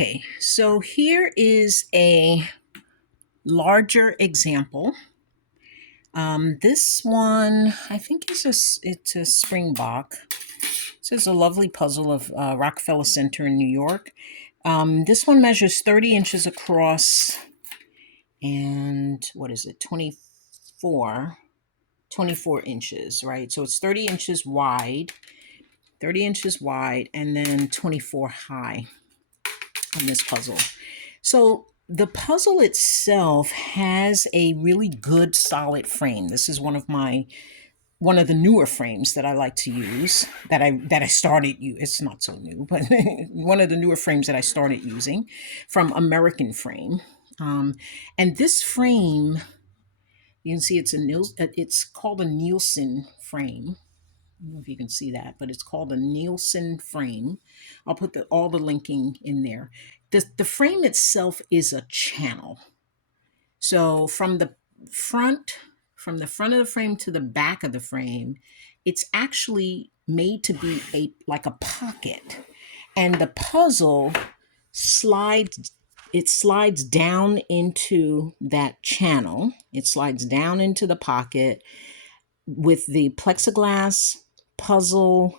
Okay, so here is a larger example. This one, I think it's a Springbok. This is a lovely puzzle of Rockefeller Center in New York. This one measures 30 inches across and what is it, 24 inches, right? So it's 30 inches wide, and then 24 high on this puzzle. So the puzzle itself has a really good solid frame. This is one of the newer frames that I like to use, that I started it's not so new, but one of the newer frames that I started using from American Frame. And this frame, you can see it's called a Nielsen frame. I don't know if you can see that, but it's called a Nielsen frame. I'll put all the linking in there. The frame itself is a channel. So from the front of the frame to the back of the frame, it's actually made to be like a pocket. And the puzzle slides down into that channel. It slides down into the pocket with the plexiglass puzzle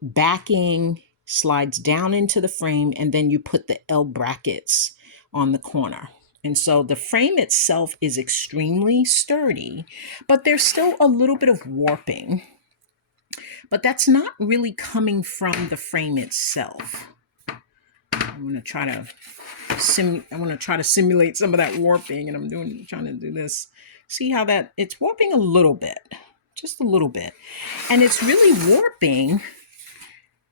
backing, slides down into the frame, and then you put the L brackets on the corner. And so the frame itself is extremely sturdy, but there's still a little bit of warping. But that's not really coming from the frame itself. I'm going to try to simulate some of that warping, and I'm trying to do this. See how it's warping a little bit, just a little bit. And it's really warping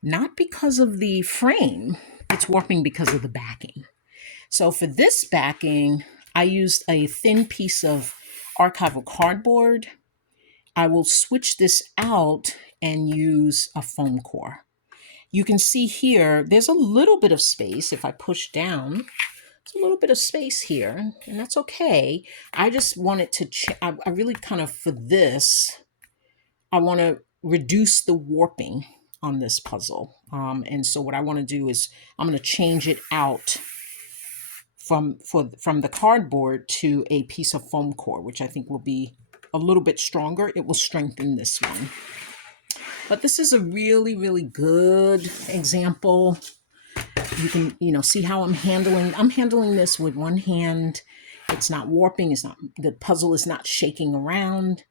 not because of the frame, it's warping because of the backing. So for this backing, I used a thin piece of archival cardboard. I will switch this out and use a foam core. You can see here, there's a little bit of space. If I push down, there's a little bit of space here, and that's okay. I just wanted to, I really kind of, for this, I want to reduce the warping on this puzzle. And so what I want to do is I'm going to change it out from the cardboard to a piece of foam core, which I think will be a little bit stronger. It will strengthen this one. But this is a really, really good example. You can, see how I'm handling this with one hand. It's not warping. The puzzle is not shaking around.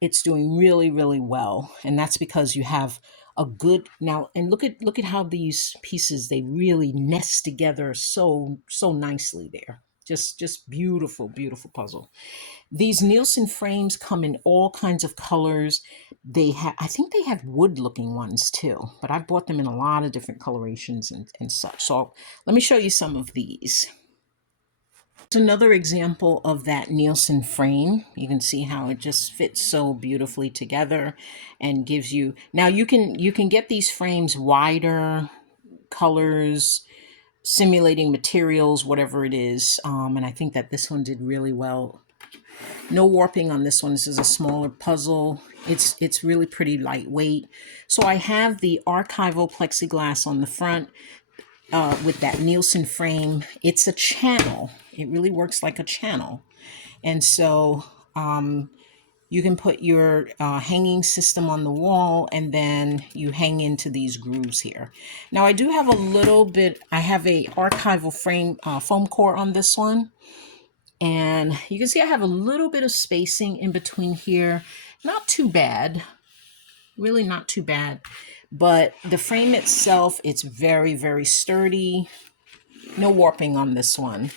It's doing really, really well. And that's because you have a good, now, and look at how these pieces, they really nest together so nicely there. Just beautiful, beautiful puzzle. These Nielsen frames come in all kinds of colors. I think they have wood looking ones too, but I've bought them in a lot of different colorations and such. So let me show you some of these. It's another example of that Nielsen frame. You can see how it just fits so beautifully together and gives you, now you can get these frames wider, colors, simulating materials, whatever it is. And I think that this one did really well. No warping on this one. This is a smaller puzzle. It's really pretty lightweight. So I have the archival plexiglass on the front with that Nielsen frame. It's a channel. It really works like a channel. And so you can put your hanging system on the wall, and then you hang into these grooves here. Now I do have I have a archival frame foam core on this one. And you can see I have a little bit of spacing in between here. Not too bad, really not too bad. But the frame itself, it's very, very sturdy. No warping on this one.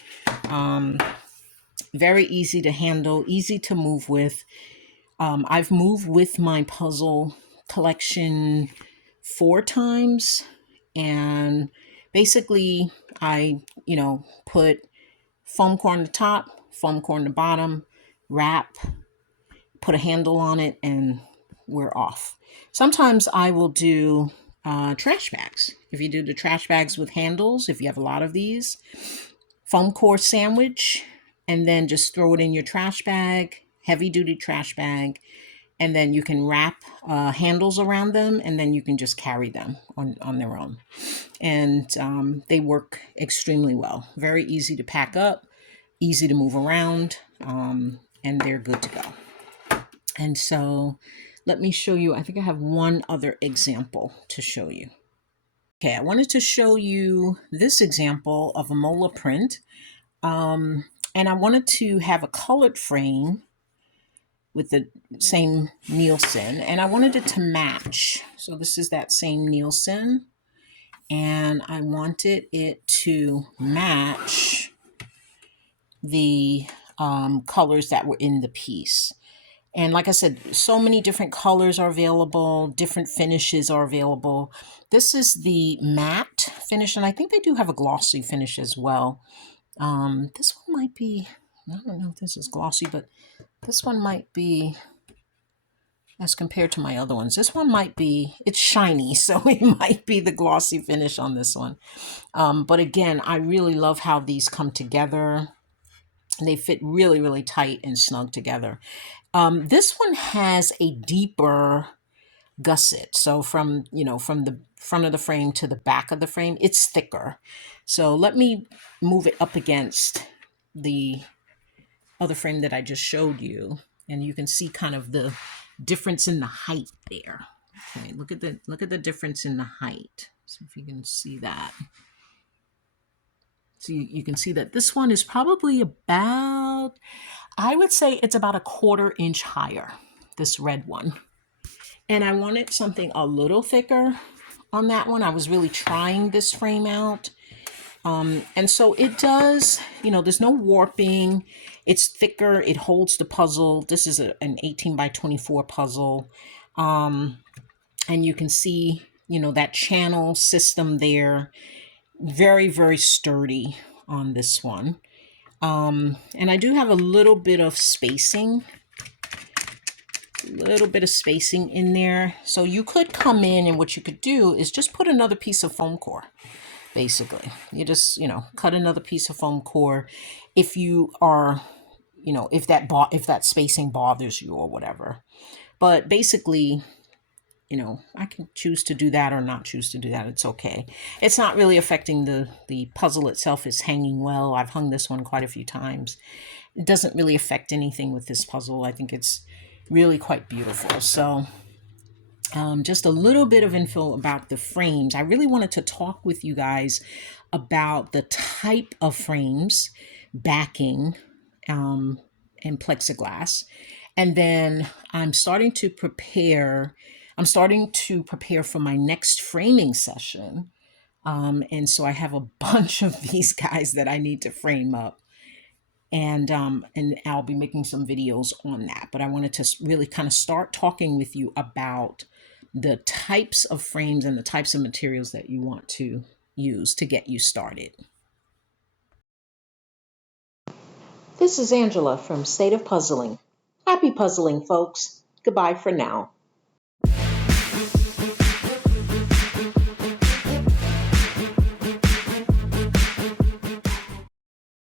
Very easy to handle, easy to move with. I've moved with my puzzle collection 4 times. And basically I, put foam core on the top, foam core on the bottom, wrap, put a handle on it, and we're off. Sometimes I will do trash bags. If you do the trash bags with handles, if you have a lot of these, foam core sandwich, and then just throw it in your trash bag, heavy duty trash bag, and then you can wrap handles around them, and then you can just carry them on their own. And they work extremely well. Very easy to pack up, easy to move around, and they're good to go. And so let me show you, I think I have one other example to show you. Okay, I wanted to show you this example of a mola print. And I wanted to have a colored frame with the same Nielsen, and I wanted it to match. So this is that same Nielsen, and I wanted it to match the colors that were in the piece. And like I said, so many different colors are available, different finishes are available. This is the matte finish, and I think they do have a glossy finish as well. This one might be, I don't know if this is glossy, but this one might be, as compared to my other ones, this one might be, it's shiny, so it might be the glossy finish on this one. But again, I really love how these come together. They fit really, really tight and snug together. This one has a deeper gusset. So from the front of the frame to the back of the frame, it's thicker. So let me move it up against the other frame that I just showed you, and you can see kind of the difference in the height there. Okay, look at the difference in the height. See if you can see that. So you can see that this one is probably about, I would say it's about a 1/4 inch higher, this red one. And I wanted something a little thicker on that one. I was really trying this frame out. And so it does, there's no warping. It's thicker. It holds the puzzle. This is an 18 by 24 puzzle. And you can see, that channel system there. Very, very sturdy on this one. And I do have a little bit of spacing. In there. So you could come in, and what you could do is just put another piece of foam core. Basically, you just, cut another piece of foam core if you are, if that spacing bothers you or whatever. But basically, I can choose to do that or not choose to do that. It's okay. It's not really affecting the puzzle itself. Is hanging well. I've hung this one quite a few times. It doesn't really affect anything with this puzzle. I think it's really quite beautiful. So just a little bit of info about the frames. I really wanted to talk with you guys about the type of frames, backing, and plexiglass. And then I'm starting to prepare for my next framing session. And so I have a bunch of these guys that I need to frame up. And I'll be making some videos on that. But I wanted to really kind of start talking with you about the types of frames and the types of materials that you want to use to get you started. This is Angela from State of Puzzling. Happy puzzling, folks. Goodbye for now.